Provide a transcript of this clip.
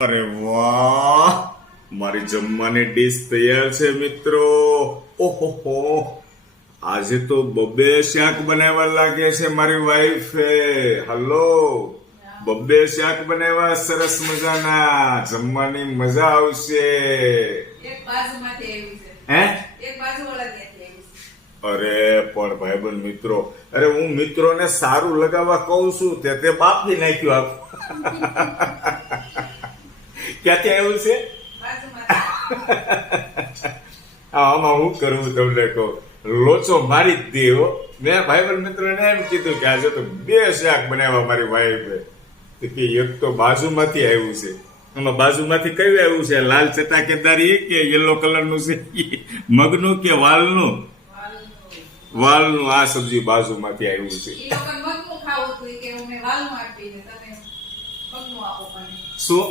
અરે વાહ, મારી જમવાની ડીશ તૈયાર છે મિત્રો. ઓહો, આજે તો બબ્બે શાક બનાવવા લાગે છે મારી વાઈફે. હલો, બબ્બે શાક બનાવ્યા સરસ મજાના. જમવાની મજા આવશે. હે? અરે પણ ભાઈબંધ મિત્રો, અરે હું મિત્રોને સારું લગાવવા કહું છું તે બાપી નાખ્યું આખું. ક્યાંથી આવ્યું છે? આમાં હું કરવું તમને કહું, લોચો મારી જ દેવો. મેં ભાઈબંધ મિત્રોને એમ કીધું કે આજે તો બે શાક બનાવ્યા મારી વાઈફે. કે એક તો બાજુમાંથી આવ્યું છે. આમાં બાજુમાંથી કયું આવ્યું છે? લાલ ચટાકેદારી કે યલો કલરનું છે? મગનું કે વાલનું? વાલનું. આ સબ્જી બાજુમાંથી આવ્યું છે. શું?